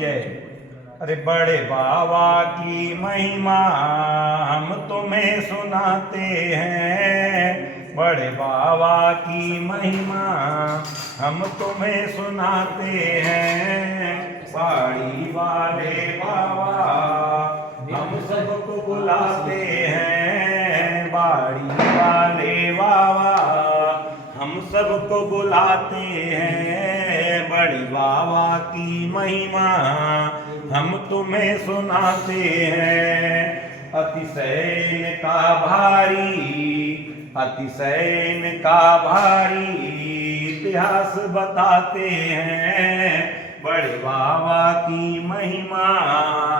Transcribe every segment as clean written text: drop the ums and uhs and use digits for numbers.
जय। अरे बड़े बाबा की महिमा हम तुम्हें सुनाते हैं, बड़े बाबा की महिमा हम तुम्हें सुनाते हैं। बाड़ी वाले बाबा हम सबको बुलाते हैं, बाड़ी वाले बाबा हम सबको बुलाते हैं। बड़े बाबा की महिमा हम तुम्हें सुनाते हैं। अतिशय का भारी, अतिशय का भारी इतिहास बताते हैं। बड़े बाबा की महिमा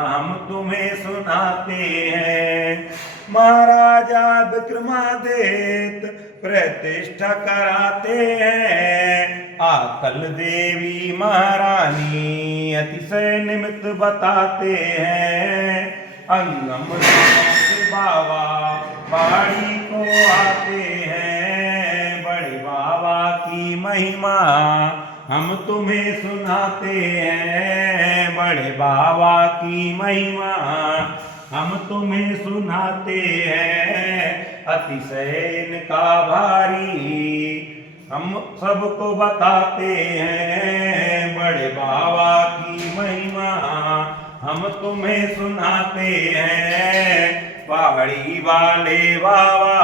हम तुम्हें सुनाते हैं। महाराजा विक्रमादित्य प्रतिष्ठा कराते हैं, आकल देवी महारानी अतिशय निमित्त बताते हैं। अंगम बाबा बाड़ी को आते हैं, बड़े बाबा की महिमा हम तुम्हें सुनाते हैं। बड़े बाबा की महिमा हम तुम्हें सुनाते हैं। अतिशय का भारी हम सबको बताते हैं। बड़े बाबा की महिमा हम तुम्हें सुनाते हैं। पहाड़ी वाले बाबा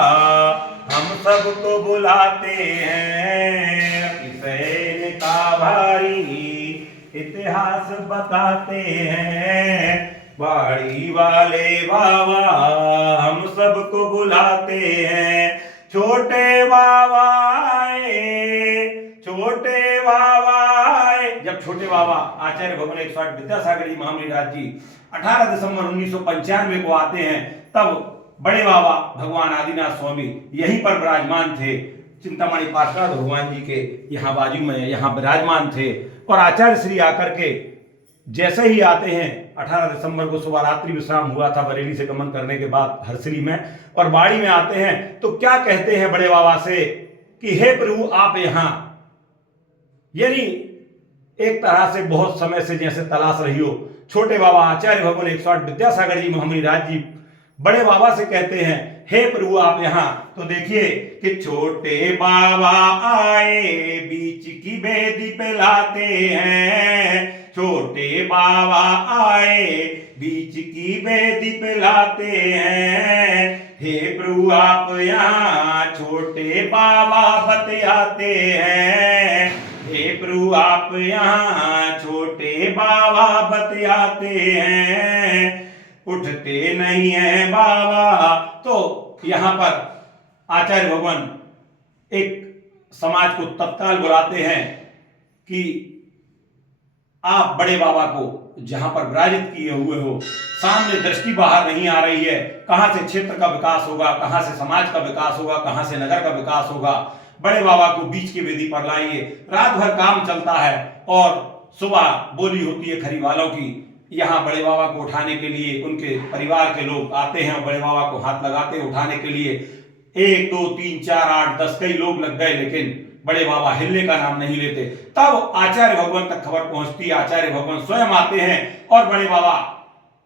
हम सबको बुलाते हैं। अतिशय का भारी इतिहास बताते हैं। पहाड़ी वाले बाबा हम सबको बुलाते हैं। छोटे बाबा आए, छोटे बाबा आए। जब छोटे बाबा आचार्य भगवान 108 विद्यासागर जी महामणिराज जी 18 दिसंबर 1995 को आते हैं, तब बड़े बाबा भगवान आदिनाथ स्वामी यहीं पर विराजमान थे। चिंतामणि पार्षद भगवान जी के यहाँ बाजू में यहाँ विराजमान थे। और आचार्य श्री आकर के जैसे ही आते हैं, 18 दिसंबर को सुबह रात्रि विश्राम हुआ था बरेली से गमन करने के बाद हरसरी में, और बाड़ी में आते हैं तो क्या कहते हैं बड़े बाबा से कि हे प्रभु आप यहाँ, यानी एक तरह से बहुत समय से जैसे तलाश रही हो। छोटे बाबा आचार्य भगवान 108 विद्यासागर जी महामणिराज जी बड़े बाबा से कहते हैं हे प्रभु आप यहाँ। तो देखिए कि छोटे बाबा आए बीच की बेदी पे लाते हैं, छोटे बाबा आए बीच की बेदी पे लाते हैं। हे प्रभु आप यहाँ छोटे बाबा बतलाते हैं, हे प्रभु आप यहाँ छोटे बाबा बतलाते हैं। उठते नहीं है बाबा। तो यहां पर आचार्य भगवान एक समाज को तत्काल बुलाते हैं कि आप बड़े बाबा को जहां पर विराजित किए हुए हो, सामने दृष्टि बाहर नहीं आ रही है, कहां से क्षेत्र का विकास होगा, कहां से समाज का विकास होगा, कहां से नगर का विकास होगा। बड़े बाबा को बीच की वेदी पर लाइए। रात भर काम चलता है और सुबह बोली होती है खरी वालों की। यहाँ बड़े बाबा को उठाने के लिए उनके परिवार के लोग आते हैं और बड़े बाबा को हाथ लगाते हैं उठाने के लिए। 1 2 3 4 8 10 कई लोग लग गए, लेकिन बड़े बाबा हिलने का नाम नहीं लेते। तब आचार्य भगवान तक खबर पहुंचती, आचार्य भगवान स्वयं आते हैं और बड़े बाबा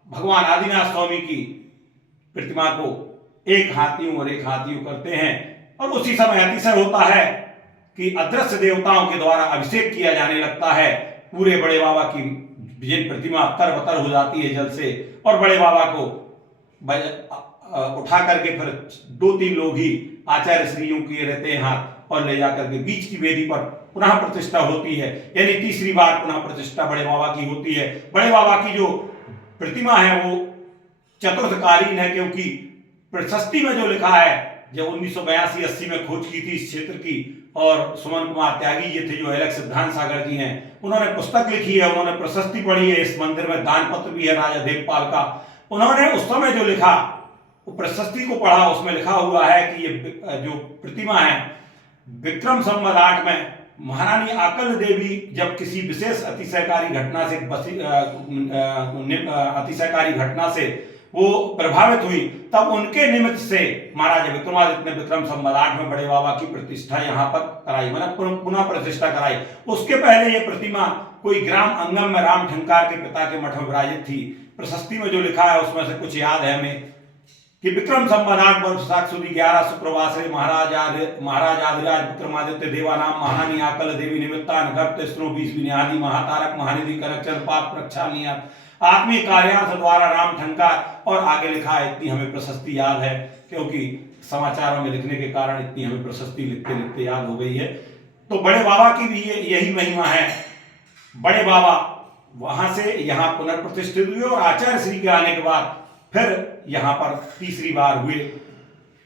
भगवान आदिनाथ स्वामी की प्रतिमा को एक हाथ यूं और एक हाथ यूं करते हैं। और उसी समय अतिशय होता है कि अदृश्य देवताओं के द्वारा अभिषेक किया जाने लगता है। पूरे बड़े बाबा की विजय प्रतिमा तरबतर हो जाती है जल से, और बड़े बाबा को उठा करके फिर 2-3 लोग ही आचार्य श्रीयों किए रहते हैं हाथ, और ले जाकर के बीच की वेदी पर पुनः प्रतिष्ठा होती है। यानी तीसरी बार पुनः प्रतिष्ठा बड़े बाबा की होती है। बड़े बाबा की जो प्रतिमा है वो चतुर्थकालीन है, क्योंकि प्रशस्ति में जो लिखा है, जब 1982-80 में खोज की थी इस क्षेत्र की, और सुमन कुमार त्यागी ये थे जो एलेक्स सिद्धांत सागर जी हैं, उन्होंने पुस्तक लिखी है, उन्होंने प्रशस्ति पढ़ी है। इस मंदिर में दान पत्र भी है राजा देवपाल का। उन्होंने उस समय जो लिखा वो प्रशस्ति को पढ़ा, उसमें लिखा हुआ है कि ये जो प्रतिमा है विक्रम संवत 8 में महारानी आकल देवी जब किसी विशेष अतिशयकारी घटना से वो प्रभावित हुई, तब उनके निमित्त से महाराजा विक्रमादित्य ने विक्रम संवत 8 में बड़े बाबा की प्रतिष्ठा यहाँ पर कराई, मतलब पुनः प्रतिष्ठा कराई। उसके पहले ये प्रतिमा कोई ग्राम अंगम में राम ठंकार के पिता के मठ में विराजित थी। प्रशस्ति में जो लिखा है उसमें से कुछ याद है हमें कि विक्रम संवत 8 वर्ष साक्षुदी 11 शुक्रवासरे महाराजाधिराज विक्रमादित्य देवानाम महानी आकल देवी निमित्तान गर्त स्नो 20 विन्यादि महातारक महानिधि करक्चर पाप प्रक्षालनीय आत्मीय कार्यार्थ द्वारा राम ठंकार, और आगे लिखा है। इतनी हमें प्रशस्ति याद है क्योंकि समाचारों में लिखने के कारण इतनी हमें प्रशस्ति लिखते लिखते याद हो गई है। तो बड़े बाबा की भी यही महिमा है। बड़े बाबा वहां से यहाँ पुनर्प्रतिष्ठित हुए और आचार्य श्री के आने के बाद फिर यहाँ पर तीसरी बार हुए।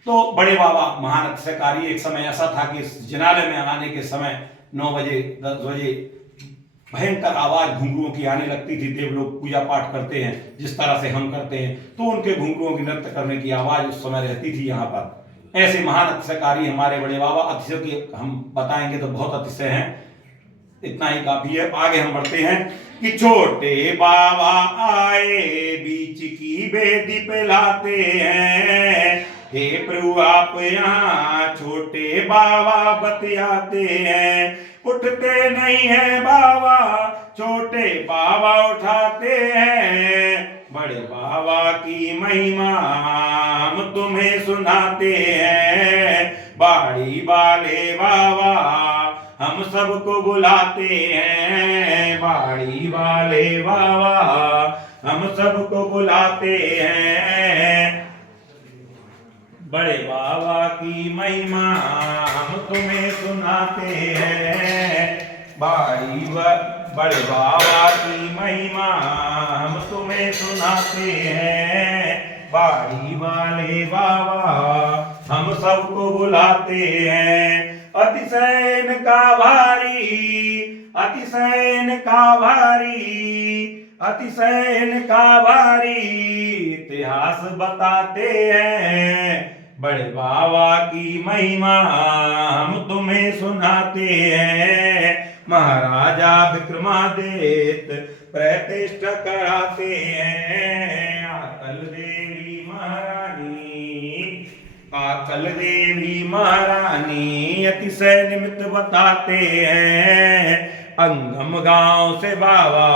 तो बड़े बाबा महान अतिशयकारी, एक समय ऐसा था कि जिनालय में आने के समय 9 बजे 10 बजे भयंकर आवाज घुंघरुओं की आने लगती थी। देव लोग पूजा पाठ करते हैं जिस तरह से हम करते हैं, तो उनके घुंघरुओं की नृत्य करने की आवाज उस समय रहती थी यहाँ पर। ऐसे महान अतिशयकारी हमारे बड़े बाबा। अतिशय की हम बताएंगे तो बहुत अतिशय हैं, इतना ही काफी है। आगे हम बढ़ते हैं कि छोटे बाबा आए बीच की बेदी पे लाते हैं, हे प्रभु आप यहाँ छोटे बाबा बतियाते हैं। उठते नहीं है बाबा छोटे बाबा उठाते हैं, बड़े बाबा की महिमा हम तुम्हें सुनाते हैं। बाड़ी वाले बाबा हम सबको बुलाते हैं, बाड़ी वाले बाबा हम सबको बुलाते हैं। बड़े बाबा की महिमा हम तुम्हें सुनाते हैं, बड़े बाबा की महिमा हम तुम्हें सुनाते हैं। बाड़ी वाले बाबा हम सबको बुलाते हैं। अतिशयन का भारी, अतिशयन का भारी, अतिशयन का भारी इतिहास बताते हैं। बड़े बाबा की महिमा हम तुम्हें सुनाते हैं। महाराजा विक्रमादित्य प्रतिष्ठा कराते हैं। आकल देवी महारानी अतिशय निमित्त बताते हैं। अंगम गांव से बाबा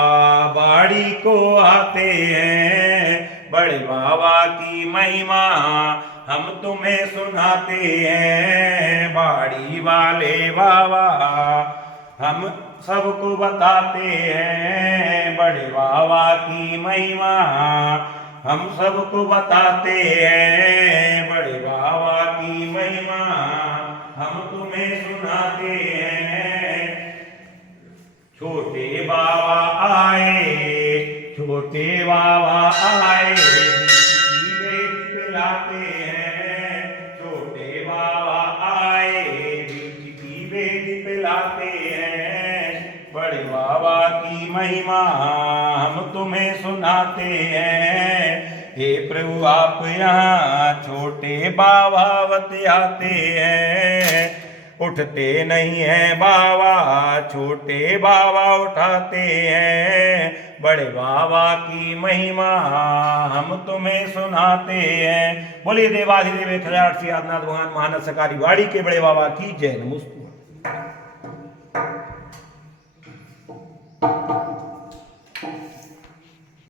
बाड़ी को आते हैं। बड़े बाबा की महिमा हम तुम्हें सुनाते हैं। बाड़ी वाले बाबा हम सबको बताते हैं। बड़े बाबा की महिमा हम सबको बताते हैं। बड़े बाबा की महिमा हम तुम्हें सुनाते हैं। छोटे बाबा आए, छोटे बाबा आए पिलाते हैं। छोटे बाबा आए की बेटी पिलाते हैं। बड़े बाबा की महिमा हम तुम्हें सुनाते हैं। हे प्रभु आप यहाँ छोटे बाबा बतियाते हैं। उठते नहीं है बाबा छोटे बाबा उठाते हैं। बड़े बाबा की महिमा हम तुम्हें सुनाते हैं। बोलिए देवाधिदेव 1008 श्री आदिनाथ भगवान महान सकारी वाड़ी के बड़े बाबा की जय। नमस्ते।